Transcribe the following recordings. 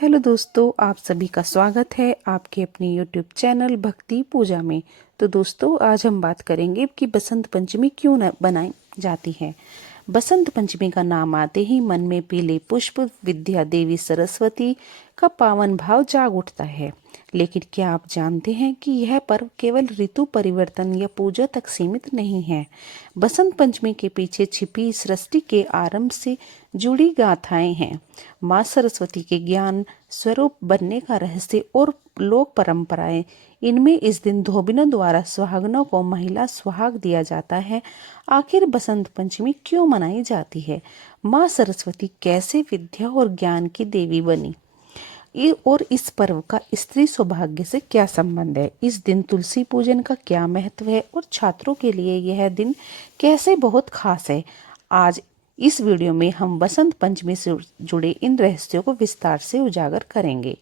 Hello दोस्तों, आप सभी का स्वागत है आपके अपने यूट्यूब चैनल भक्ति पूजा में। तो दोस्तों, आज हम बात करेंगे कि बसंत पंचमी क्यों न बनाई जाती है। बसंत पंचमी का नाम आते ही मन में पीले पुष्प, विद्या देवी सरस्वती का पावन भाव जाग उठता है। लेकिन क्या आप जानते हैं कि यह पर्व केवल ऋतु परिवर्तन या पूजा तक सीमित नहीं है। बसंत पंचमी के पीछे छिपी सृष्टि के आरंभ से जुड़ी गाथाएं हैं। माँ सरस्वती के ज्ञान स्वरूप बनने का रहस्य और लोक परंपराएं। इनमें इस दिन धोबिनों द्वारा सुहागनों को महिला सुहाग दिया जाता है। आखिर बसंत पंचमी क्यों मनाई जाती है? माँ सरस्वती कैसे विद्या और ज्ञान की देवी बनी? और इस पर्व का स्त्री सौभाग्य से क्या संबंध है? इस दिन तुलसी पूजन का क्या महत्व है और छात्रों के लिए यह दिन कैसे बहुत खास है? आज इस वीडियो में हम बसंत पंचमी से जुड़े इन रहस्यों को विस्तार से उजागर करेंगे।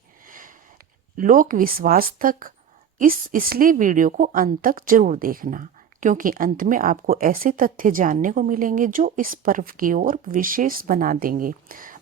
लोक विश्वास तक इसलिए वीडियो को अंत तक जरूर देखना, क्योंकि अंत में आपको ऐसे तथ्य जानने को मिलेंगे जो इस पर्व की ओर विशेष बना देंगे।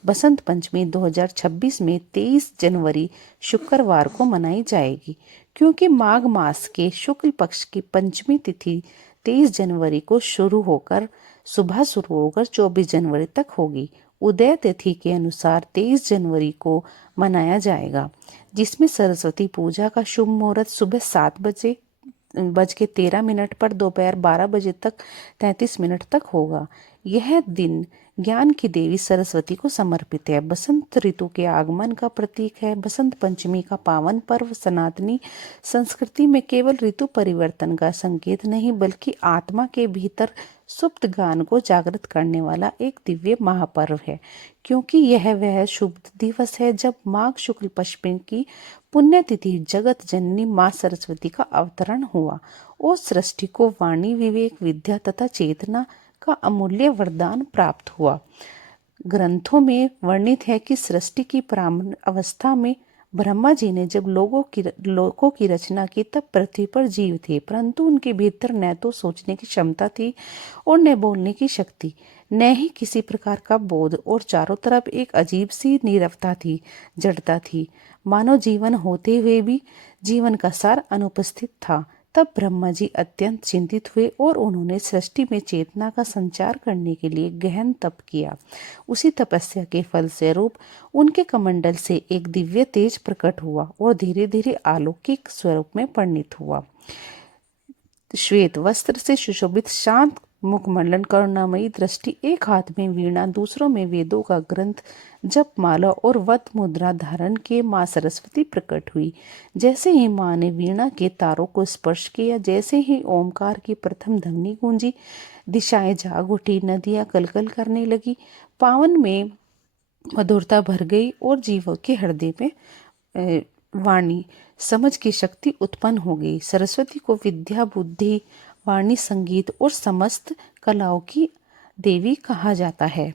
बसंत पंचमी 2026 में 23 जनवरी शुक्रवार को मनाई जाएगी, क्योंकि माघ मास के शुक्ल पक्ष की पंचमी तिथि 23 जनवरी को शुरू होकर 24 जनवरी तक होगी। उदय तिथि के अनुसार 23 जनवरी को मनाया जाएगा, जिसमें सरस्वती पूजा का शुभ मुहूर्त सुबह 7:13 पर दोपहर 12:33 तक होगा। यह दिन ज्ञान की देवी सरस्वती को समर्पित है। बसंत ऋतु के आगमन का प्रतीक है। बसंत पंचमी का पावन पर्व सनातनी संस्कृति में केवल ऋतु परिवर्तन का संकेत नहीं, बल्कि आत्मा के भीतर सुप्त ज्ञान को जागृत करने वाला एक दिव्य महापर्व है। क्योंकि यह वह शुभ दिवस है जब माघ शुक्ल पश्चिम की पुण्यतिथि जगत जननी माँ सरस्वती का अवतरण हुआ और सृष्टि को वाणी, विवेक, विद्या तथा चेतना का अमूल्य वरदान प्राप्त हुआ। ग्रंथों में वर्णित है कि सृष्टि की प्रारंभ अवस्था में ब्रह्मा जी ने जब लोकों की रचना की, तब पृथ्वी पर जीव थे, परंतु उनके भीतर न तो सोचने की क्षमता थी और न बोलने की शक्ति, न ही किसी प्रकार का बोध, और चारों तरफ एक अजीब सी नीरवता थी, जड़ता थी, मानो जीवन होते हुए भी जीवन का सार अनुपस्थित था। तब ब्रह्मा जी अत्यंत चिंतित हुए और उन्होंने सृष्टि में चेतना का संचार करने के लिए गहन तप किया। उसी तपस्या के फल स्वरूप उनके कमंडल से एक दिव्य तेज प्रकट हुआ और धीरे धीरे अलौकिक स्वरूप में परिणित हुआ। श्वेत वस्त्र से सुशोभित शांत मुखमंडल, करुणामयी दृष्टि, एक हाथ में वीणा, दूसरों में वेदों का ग्रंथ, जप माला और वत मुद्रा धारण के माँ सरस्वती प्रकट हुई। जैसे ही माँ ने वीणा के तारों को स्पर्श किया, जैसे ही ओमकार की प्रथम ध्वनि गूंजी, दिशाएं जाग उठी, नदियां कलकल करने लगी, पावन में मधुरता भर गई और जीवों के हृदय में वाणी समझ की शक्ति उत्पन्न हो गई। सरस्वती को विद्या, बुद्धि, वाणी, संगीत और समस्त कलाओं की देवी कहा जाता है।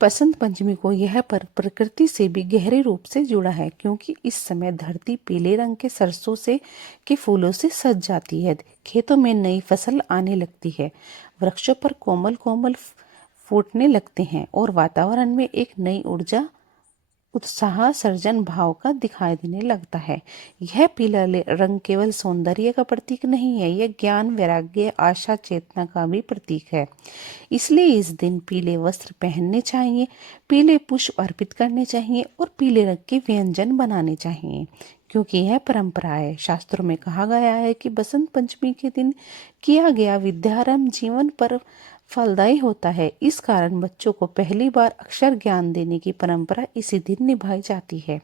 बसंत पंचमी को यह पर्व प्रकृति से भी गहरे रूप से जुड़ा है, क्योंकि इस समय धरती पीले रंग के सरसों से के फूलों से सज जाती है, खेतों में नई फसल आने लगती है, वृक्षों पर कोमल कोमल फूटने लगते हैं और वातावरण में एक नई ऊर्जा, उत्साह, सर्जन भाव का दिखाई देने लगता है। यह पीला रंग केवल सौंदर्य का प्रतीक नहीं है, यह ज्ञान, वैराग्य, आशा, चेतना का भी प्रतीक है। इसलिए इस दिन पीले वस्त्र पहनने चाहिए, पीले पुष्प अर्पित करने चाहिए और पीले रंग के व्यंजन बनाने चाहिए, क्योंकि यह परंपरा है। शास्त्रों में कहा गया है कि बसंत पंचमी के दिन किया गया विद्यारंभ जीवन पर फलदायी होता है। इस कारण बच्चों को पहली बार अक्षर ज्ञान देने की परंपरा इसी दिन निभाई जाती है।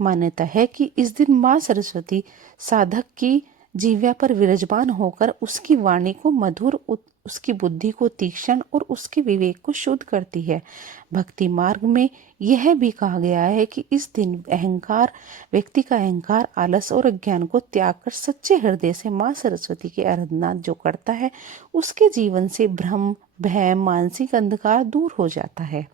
मान्यता है कि इस दिन माँ सरस्वती साधक की जिह्वा पर विराजमान होकर उसकी वाणी को मधुर, उसकी बुद्धि को तीक्ष्ण और उसके विवेक को शुद्ध करती है। भक्ति मार्ग में यह भी कहा गया है कि इस दिन व्यक्ति का अहंकार, आलस और अज्ञान को त्याग कर सच्चे हृदय से माँ सरस्वती की आराधना जो करता है, उसके जीवन से भ्रम, भय, मानसिक अंधकार दूर हो जाता है।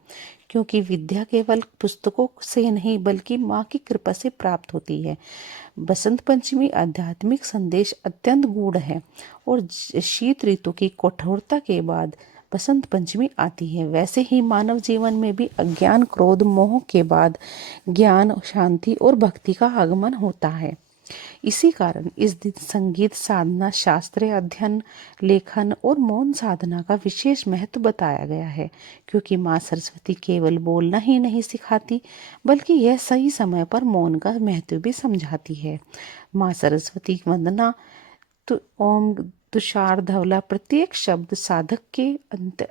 क्योंकि विद्या केवल पुस्तकों से नहीं, बल्कि माँ की कृपा से प्राप्त होती है। बसंत पंचमी आध्यात्मिक संदेश अत्यंत गूढ़ है और शीत ऋतु की कठोरता के बाद बसंत पंचमी आती है। वैसे ही मानव जीवन में भी अज्ञान, क्रोध, मोह के बाद ज्ञान, शांति और भक्ति का आगमन होता है। इसी कारण इस दिन संगीत साधना, शास्त्रीय अध्ययन, लेखन और मौन साधना का विशेष महत्व बताया गया है, क्योंकि माँ सरस्वती केवल बोलना ही नहीं सिखाती, बल्कि यह सही समय पर मौन का महत्व भी समझाती है। माँ सरस्वती की वंदना तो ओम तुषार धवला प्रत्येक शब्द साधक के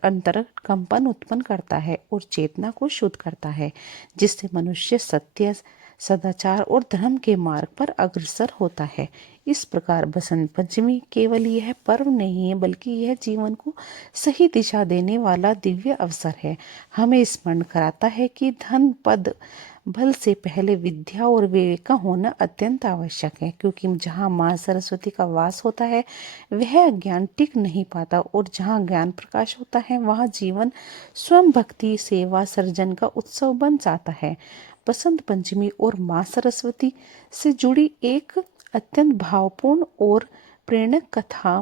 अंतर कंपन उत्पन्न करता है और चेतना को शुद्ध करता है, जिससे मनुष्य सत्य, सदाचार और धर्म के मार्ग पर अग्रसर होता है। इस प्रकार बसंत पंचमी केवल यह पर्व नहीं है, बल्कि यह जीवन को सही दिशा देने वाला दिव्य अवसर है। हमें स्मरण कराता है कि धन, पद, बल से पहले विद्या और विवेक का होना अत्यंत आवश्यक है, क्योंकि जहाँ माँ सरस्वती का वास होता है वह ज्ञान टिक नहीं पाता, और जहाँ ज्ञान प्रकाश होता है वहाँ जीवन स्वयं भक्ति, सेवा, सर्जन का उत्सव बन जाता है। बसंत पंचमी और माँ सरस्वती से जुड़ी एक अत्यंत भावपूर्ण और प्रेरक कथा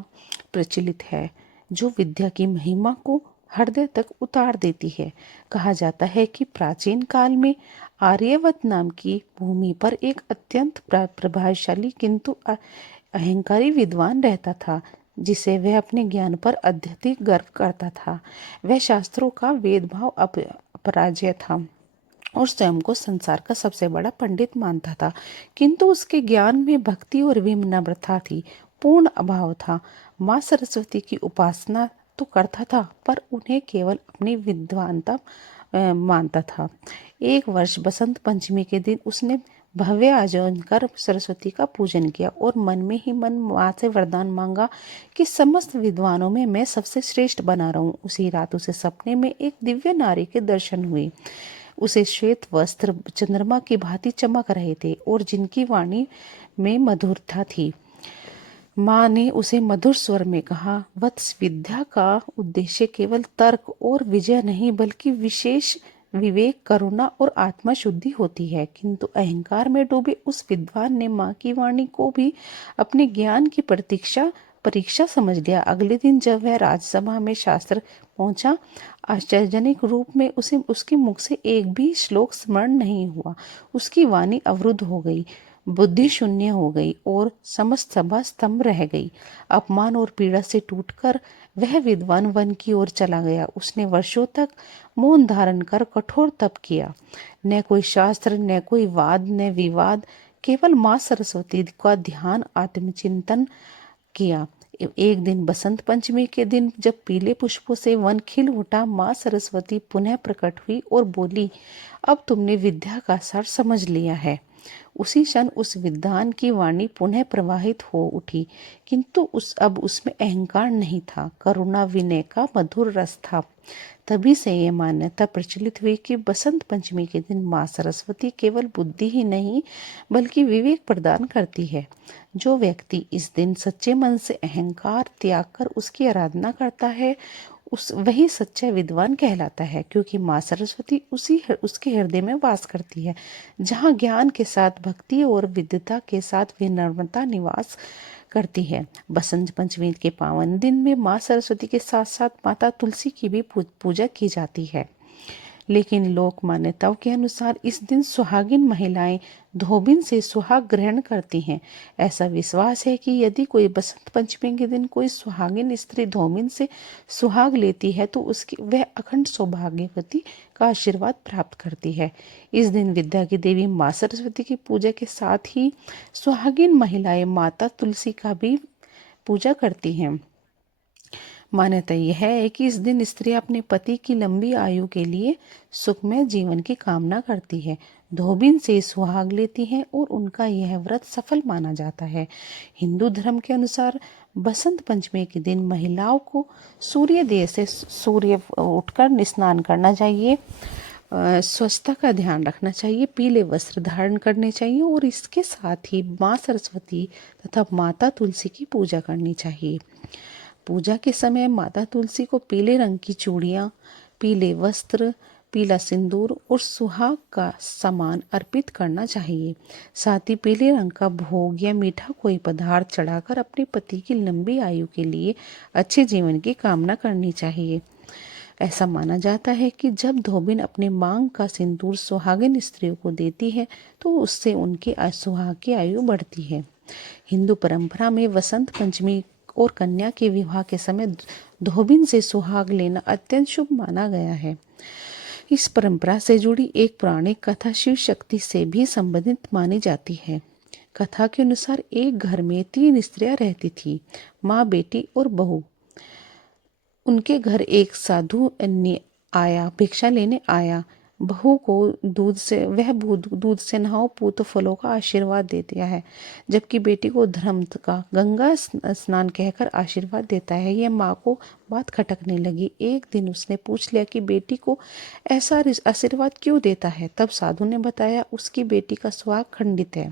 प्रचलित है, जो विद्या की महिमा को हृदय तक उतार देती है। कहा जाता है कि प्राचीन काल में आर्यवत नाम की भूमि पर एक अत्यंत प्रभावशाली किंतु अहंकारी विद्वान रहता था, जिसे वह अपने ज्ञान पर अत्यधिक गर्व करता था। वह शास्त्रों का वेदभाव अपराजय था और स्वयं को संसार का सबसे बड़ा पंडित मानता था, किंतु उसके ज्ञान में भक्ति और विनम्रता थी, पूर्ण अभाव था। माँ सरस्वती की उपासना तो करता था, पर उन्हें केवल अपनी विद्वानता मानता था। एक वर्ष बसंत पंचमी के दिन उसने भव्य आयोजन कर सरस्वती का पूजन किया और मन में ही मन माँ से वरदान मांगा कि समस्त विद्वानों में मैं सबसे श्रेष्ठ बना रहूं। उसी रात उसे सपने में एक दिव्य नारी के दर्शन हुए। उसे श्वेत वस्त्र चंद्रमा की भांति चमक रहे थे और जिनकी वाणी में मधुरता थी। माँ ने उसे मधुर स्वर में कहा, वत्स, विद्या का उद्देश्य केवल तर्क और विजय नहीं, बल्कि विशेष विवेक, करुणा और आत्मा शुद्धि होती है। किंतु अहंकार में डूबे उस विद्वान ने माँ की वाणी को भी अपने ज्ञान की परीक्षा समझ लिया। अगले दिन जब वह राजसभा में शास्त्र पहुंचा, आश्चर्यजनक रूप में उसे उसके मुख से एक भी श्लोक स्मरण नहीं हुआ। उसकी वाणी अवरुद्ध हो गई, बुद्धि शून्य हो गई और समस्त सभा स्तंभ रह गई। अपमान और पीड़ा से टूटकर वह विद्वान वन की ओर चला गया। उसने वर्षों तक मौन धारण कर कठोर तप किया। न कोई शास्त्र, न कोई वाद, न विवाद, केवल माँ सरस्वती का ध्यान, आत्मचिंतन किया। एक दिन बसंत पंचमी के दिन जब पीले पुष्पों से वन खिल उठा, माँ सरस्वती पुनः प्रकट हुई और बोली, अब तुमने विद्या का सार समझ लिया है। उसी क्षण उस विद्वान की वाणी पुनः प्रवाहित हो उठी, किंतु अब उसमें अहंकार नहीं था, करुणा, विनय का मधुर रस था। तभी से ये मान्यता प्रचलित हुई कि बसंत पंचमी के दिन माँ सरस्वती केवल बुद्धि ही नहीं, बल्कि विवेक प्रदान करती है। जो व्यक्ति इस दिन सच्चे मन से अहंकार त्याग कर उसकी आराधना करता है, वही सच्चा विद्वान कहलाता है, क्योंकि माँ सरस्वती उसके हृदय में वास करती है, जहाँ ज्ञान के साथ भक्ति और विद्वता के साथ विनम्रता निवास करती है। बसंत पंचमी के पावन दिन में माँ सरस्वती के साथ साथ माता तुलसी की भी पूजा की जाती है। लेकिन लोक मान्यताओं के अनुसार इस दिन सुहागिन महिलाएं धोबिन से सुहाग ग्रहण करती हैं। ऐसा विश्वास है कि यदि कोई बसंत पंचमी के दिन कोई सुहागिन स्त्री धोबिन से सुहाग लेती है तो उसकी वह अखंड सौभाग्यवती का आशीर्वाद प्राप्त करती है। इस दिन विद्या की देवी माँ सरस्वती की पूजा के साथ ही सुहागिन महिलाएं माता तुलसी का भी पूजा करती हैं। मान्यता यह है कि इस दिन स्त्री अपने पति की लंबी आयु के लिए सुखमय जीवन की कामना करती है, धोबिन से सुहाग लेती है और उनका यह व्रत सफल माना जाता है। हिंदू धर्म के अनुसार बसंत पंचमी के दिन महिलाओं को सूर्योदय से सूर्य उठकर स्नान करना चाहिए, स्वच्छता का ध्यान रखना चाहिए, पीले वस्त्र धारण करने चाहिए और इसके साथ ही माँ सरस्वती तथा माता तुलसी की पूजा करनी चाहिए। पूजा के समय माता तुलसी को पीले रंग की चूड़ियाँ, पीले वस्त्र, पीला सिंदूर और सुहाग का सामान अर्पित करना चाहिए। साथ ही पीले रंग का भोग या मीठा कोई पदार्थ चढ़ाकर अपने पति की लंबी आयु के लिए अच्छे जीवन की कामना करनी चाहिए। ऐसा माना जाता है कि जब धोबिन अपने मांग का सिंदूर सुहागिन स्त्रियों को देती है तो उससे उनकी सुहाग की आयु बढ़ती है। हिंदू परंपरा में वसंत पंचमी और कन्या के विवाह के समय धोबिन से सुहाग लेना अत्यंत शुभ माना गया है। इस परंपरा से जुड़ी एक पौराणिक कथा शिव शक्ति से भी संबंधित मानी जाती है। कथा के अनुसार एक घर में 3 स्त्रियां रहती थी, माँ, बेटी और बहू। उनके घर एक साधु भिक्षा लेने आया। बहू को दूध से नहाओ पूत फलों का आशीर्वाद दे दिया है, जबकि बेटी को धर्म का गंगा स्नान कहकर आशीर्वाद देता है। यह माँ को बात खटकने लगी। एक दिन उसने पूछ लिया कि बेटी को ऐसा आशीर्वाद क्यों देता है। तब साधु ने बताया उसकी बेटी का सुहाग खंडित है।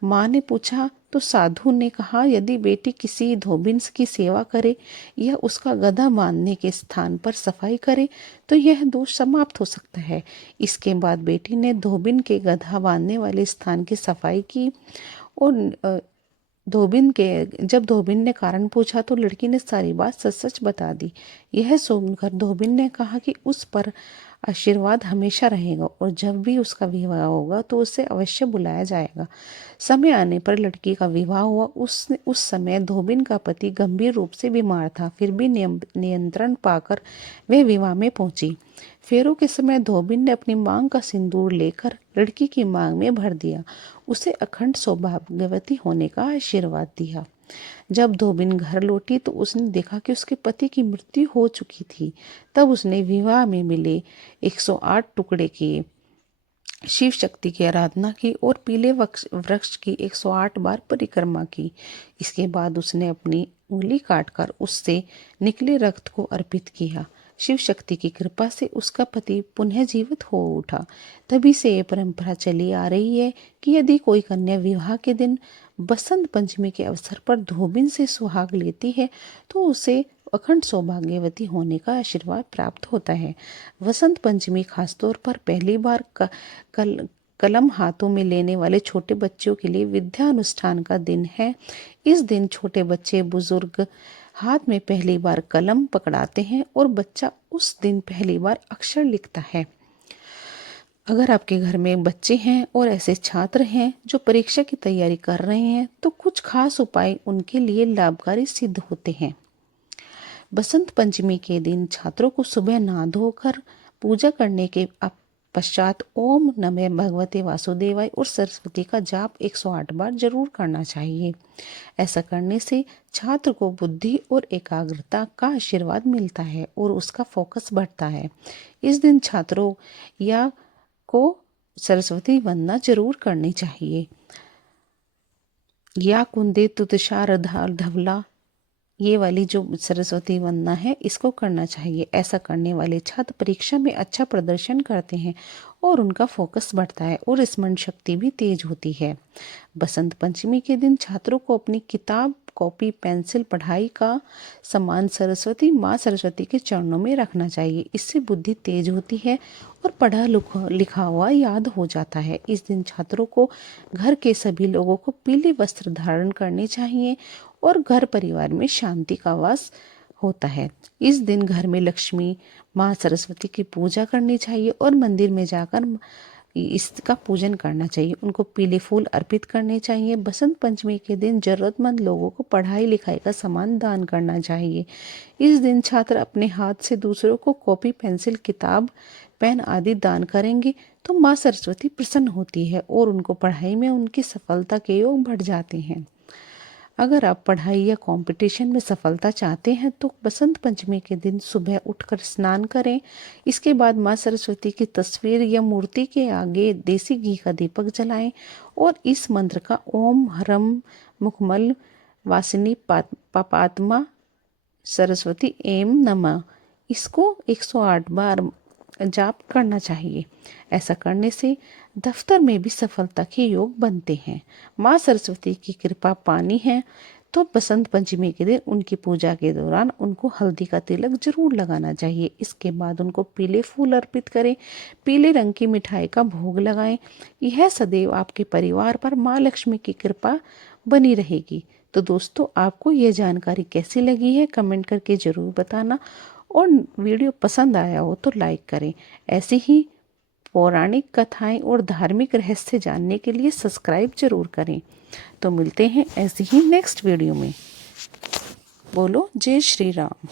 माँ ने पूछा तो साधु ने कहा यदि बेटी किसी धोबिन की सेवा करे या उसका गधा बांधने के स्थान पर सफाई करे तो यह दोष समाप्त हो सकता है। इसके बाद बेटी ने धोबिन के गधा बांधने वाले स्थान की सफाई की और जब धोबिन ने कारण पूछा तो लड़की ने सारी बात सच सच बता दी। यह सुनकर धोबिन ने कहा कि उस पर आशीर्वाद हमेशा रहेगा और जब भी उसका विवाह होगा तो उसे अवश्य बुलाया जाएगा। समय आने पर लड़की का विवाह हुआ। उस समय धोबिन का पति गंभीर रूप से बीमार था, फिर भी नियंत्रण पाकर वह विवाह में पहुंची। फेरों के समय धोबिन ने अपनी मांग का सिंदूर लेकर लड़की की मांग में भर दिया, उसे अखंड सौभाग्यवती होने का आशीर्वाद दिया। जब धोबिन घर लौटी तो उसने देखा कि उसके पति की मृत्यु हो चुकी थी। तब उसने विवाह में मिले 108 टुकड़े किए, शिव शक्ति की आराधना की और पीले वृक्ष की 108 बार परिक्रमा की। इसके बाद उसने अपनी उंगली काटकर उससे निकले रक्त को अर्पित किया। शिव शक्ति की कृपा से उसका पति पुनः जीवित हो उठा। तभी से ये परंपरा चली आ रही है कि यदि कोई कन्या विवाह के दिन बसंत पंचमी के अवसर पर धोबिन से सुहाग लेती है तो उसे अखंड सौभाग्यवती होने का आशीर्वाद प्राप्त होता है। वसंत पंचमी खासतौर पर पहली बार कलम हाथों में लेने वाले छोटे बच्चों के लिए विद्या अनुष्ठान का दिन है। इस दिन छोटे बच्चे बुजुर्ग हाथ में पहली बार कलम पकड़ाते हैं और बच्चा उस दिन पहली बार अक्षर लिखता है। अगर आपके घर में बच्चे हैं और ऐसे छात्र हैं जो परीक्षा की तैयारी कर रहे हैं तो कुछ खास उपाय उनके लिए लाभकारी सिद्ध होते हैं। बसंत पंचमी के दिन छात्रों को सुबह नहा धोकर पूजा करने के पश्चात ओम नमः भगवते वासुदेवाय और सरस्वती का जाप 108 बार जरूर करना चाहिए। ऐसा करने से छात्र को बुद्धि और एकाग्रता का आशीर्वाद मिलता है और उसका फोकस बढ़ता है। इस दिन छात्रों को सरस्वती वंदना जरूर करनी चाहिए। या कुंदे तुतशार धवला, ये वाली जो सरस्वती वंदना है इसको करना चाहिए। ऐसा करने वाले छात्र परीक्षा में अच्छा प्रदर्शन करते हैं और उनका फोकस बढ़ता है और स्मरण शक्ति भी तेज होती है। बसंत पंचमी के दिन छात्रों को अपनी किताब, कॉपी, पेंसिल, पढ़ाई का सामान माँ सरस्वती के चरणों में रखना चाहिए। इससे बुद्धि तेज होती है और पढ़ा लिखा हुआ याद हो जाता है। इस दिन छात्रों को घर के सभी लोगों को पीले वस्त्र धारण करने चाहिए और घर परिवार में शांति का वास होता है। इस दिन घर में लक्ष्मी माँ सरस्वती की पूजा करनी चाहिए और मंदिर में जाकर इसका पूजन करना चाहिए। उनको पीले फूल अर्पित करने चाहिए। बसंत पंचमी के दिन जरूरतमंद लोगों को पढ़ाई लिखाई का सामान दान करना चाहिए। इस दिन छात्र अपने हाथ से दूसरों को कॉपी, पेंसिल, किताब, पेन आदि दान करेंगे तो माँ सरस्वती प्रसन्न होती है और उनको पढ़ाई में उनकी सफलता के योग बढ़ जाते हैं। अगर आप पढ़ाई या कंपटीशन में सफलता चाहते हैं तो बसंत पंचमी के दिन सुबह उठकर स्नान करें। इसके बाद माँ सरस्वती की तस्वीर या मूर्ति के आगे देसी घी का दीपक जलाएं और इस मंत्र का ओम ह्रम मुखमल वासिनी पापात्मा सरस्वती एम नमः इसको 108 बार जाप करना चाहिए। ऐसा करने से दफ्तर में भी सफलता के योग बनते हैं। माँ सरस्वती की कृपा पानी है तो बसंत पंचमी के दिन उनकी पूजा के दौरान उनको हल्दी का तिलक जरूर लगाना चाहिए। इसके बाद उनको पीले फूल अर्पित करें, पीले रंग की मिठाई का भोग लगाएं। यह सदैव आपके परिवार पर माँ लक्ष्मी की कृपा बनी रहेगी। तो दोस्तों, आपको यह जानकारी कैसी लगी है कमेंट करके जरूर बताना और वीडियो पसंद आया हो तो लाइक करें। ऐसी ही पौराणिक कथाएं और धार्मिक रहस्य जानने के लिए सब्सक्राइब जरूर करें। तो मिलते हैं ऐसी ही नेक्स्ट वीडियो में। बोलो जय श्री राम।